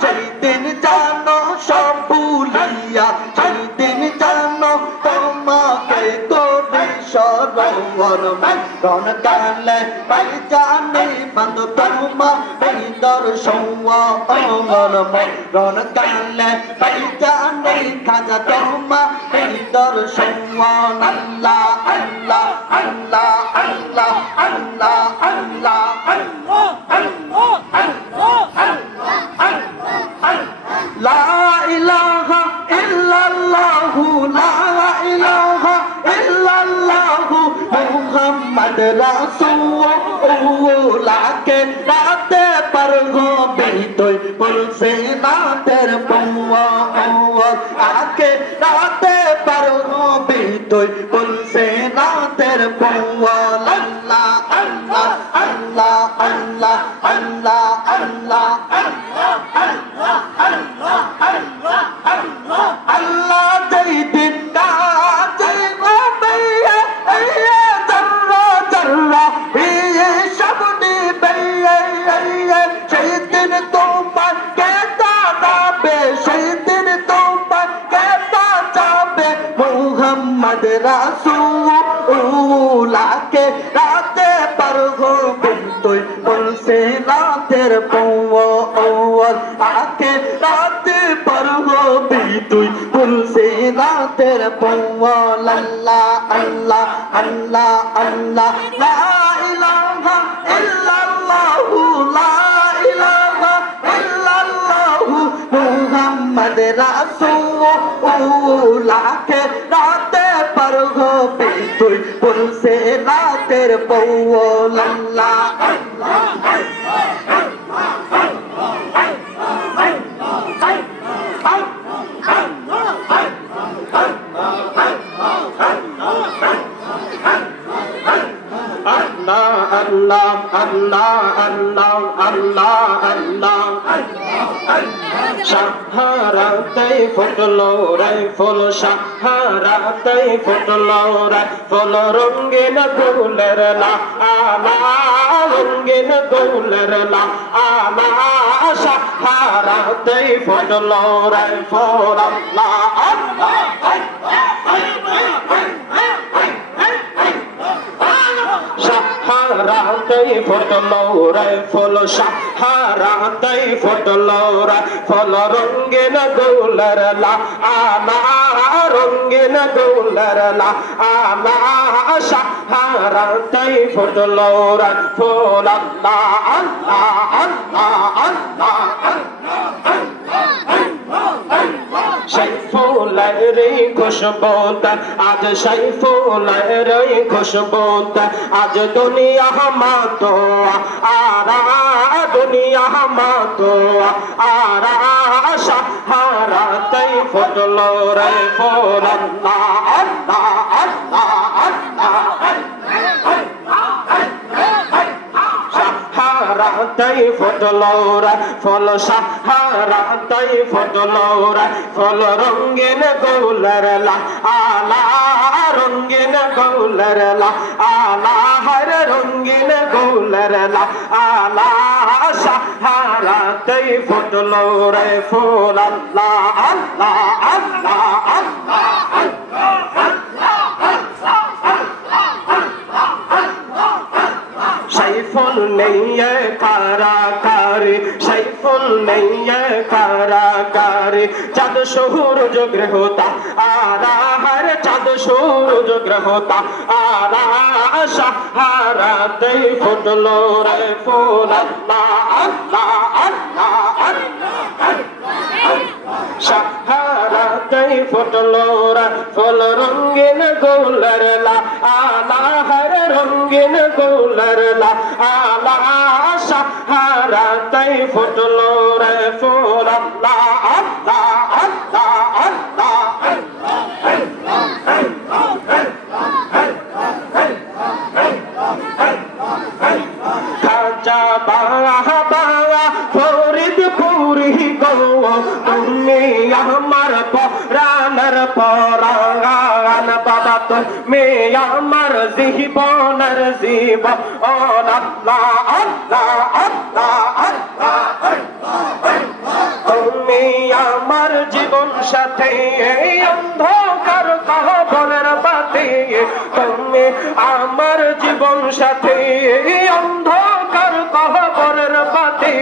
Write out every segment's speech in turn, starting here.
আল্লাহ সেই দিন জানো, সব ভুলিয়া সেই দিন জানো, তোমাকে করে সরোবর রন কালে পাই জানি বন্ধ তোমা, এই দর্শন রন কালে পাই জানি, খাজা তোমা, এই দর্শন আল্লাহ আল্লাহ আল্লাহ আল্লাহ আল্লাহ আল্লাহ লা মুহাম্মদ রাসূলুল্লাহকে রাতে পার হবে তুই বলছে রাতের পৌয়া আকে রাতে পার হবে তুই বলছে রাতের পৌয়া আল্লাহ আল্লাহ আল্লাহ আল্লাহ আল্লাহ আল্লাহ আল্লাহ রাসূলুল্লাহকে রাতে পার হবে তুই বলছে, রাতের পৌয়া আকে রাতে পার হবে তুই বলছে, রাতের পৌয়া আল্লাহ আল্লাহ আল্লাহ আল্লাহ লা ইলাহা ইল্লাল্লাহু, লা ইলাহা ইল্লাল্লাহু। মুহাম্মদ হবে বলছে রাতের আল্লাহ আল্লাহ আল্লাহ আল্লাহ আল্লাহ আল্লাহ আল্লাহ। সাহারাতে ফুটলো রে ফুল সাহারাতে ফুটলো রে ফুল রঙ্গিন গুলের লা আলা রঙ্গিন গুলের লা আলা সাহারাতে ফুটলো রে ফুল আল্লাহ আল্লাহ সাহারাতেই ফুটলো রে ফুল সাহারাতেই ফুটলো রে ফুল রঙ্গিন গৌলর লা আলা রঙ্গিন গৌলর লা আলা সাহারাতেই ফুটলো রে ফুল আল্লাহ আল্লাহ আল্লাহ আল্লাহ সেই ফুলের খুশবুতা আজ সেই ফুলের খুশবুতা আজ দুনিয়া মাতো আরা দুনিয়া মাতো আরা ফটলোরা ফল সাহারাতাই ফটলোরা ফল রঙ্গিন গৌলর লা, আলা রঙ্গিন গৌলর লা, আলা হর রঙ্গিন গৌলর লা, আলা সাহারাতাই ফটলোরা ফুল আল্লাহ আল্লাহ আল্লাহ আল্লাহ। সাইফুল নেইয়ে কারাকারি, সাইফুল নেইয়ে কারাকারি। চাঁদ সূরজ গ্রহতা আরা হর চাঁদ সূরজ গ্রহতা আরা সাহারাতে ফুটলো রে ফুল। আল্লাহ আল্লাহ আল্লাহ সাহারাতে ফুটলো রে ফুল রঙ্গিন গৌলর লা আলা হর রঙ্গিন গৌলর আলা সাহারাতে ফুটলো রে ফুল। আল্লাহ আল্লাহ আল্লাহ আল্লাহ বাহা বাহা ফরিদ পুরি বাবা জীব ও আল্লাহ আল্লাহ আল্লাহ আল্লাহ তুমি আমার জীবন সাথে অন্ধকার কহবরের পাতে তুমি আমার জীবন সাথে অন্ধকার কহবরের পাতে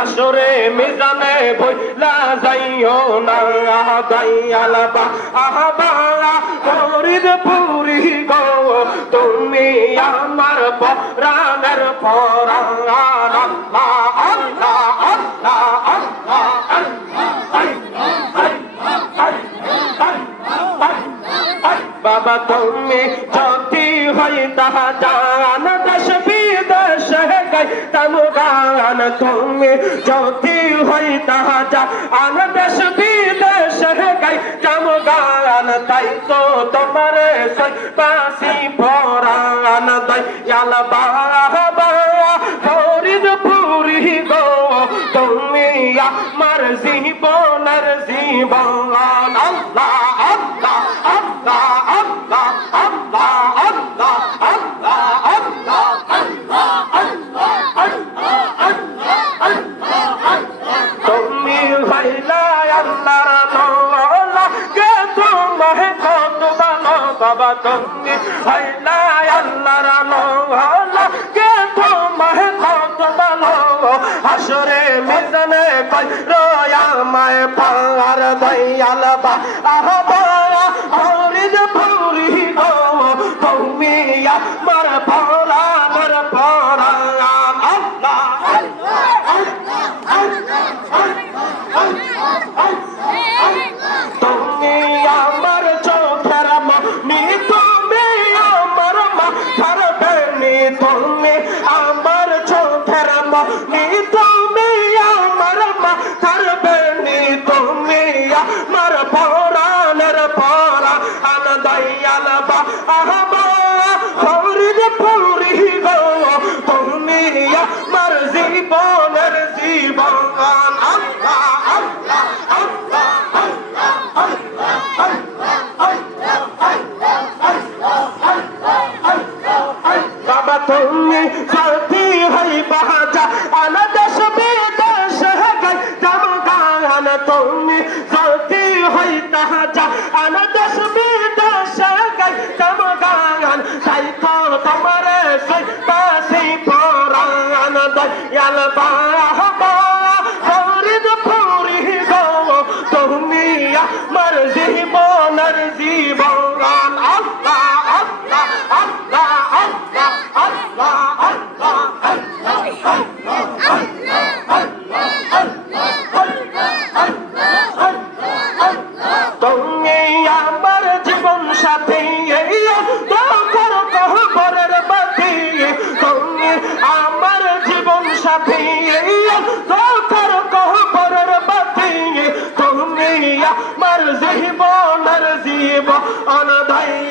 আসরে মিজানে বইলা যাইও না দাইয়ালা বা আহবা ফরিদপুরি গো তুমি আমার পরাণের পরাণ। আল্লাহ আল্লাহ আল্লাহ আল্লাহ বাবা, তুমি যদি হই তাহা জান, দেশ বিদেশ গাই তম গান। তুমি যদি হই তাহা জান, দেশ বিদেশ গাই তম গান তাই তো তোমার সই। পাশি পরান দই ইয়াল বাবা ফরিদ পুরি গো। তুমি আমার জীবনের জীবন। তুমি ভাইলা আল্লাহর নওলা কে তোমায় কত ভালো হাসরে মিজানে কই রয়া মায় পার দয়াল বা আহবা হরিদ পুরি গো তুমি আমার পরাণের Baba, don't me, I'll be, I'll be, I'll be, tamare se pasi pora anada yalpa ha অনদায়ী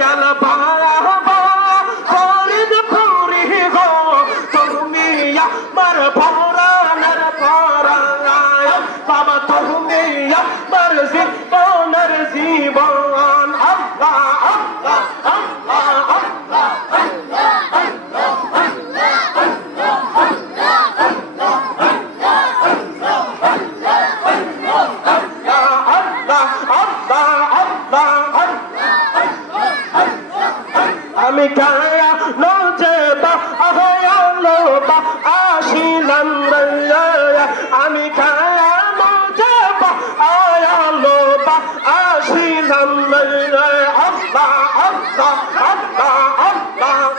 আমি কায়া নজে বা আহয়ালো বা আসিলাম আমি কায়া নজে বা আয়ালো বা আসিলাম আল্লাহ আল্লাহ আল্লাহ।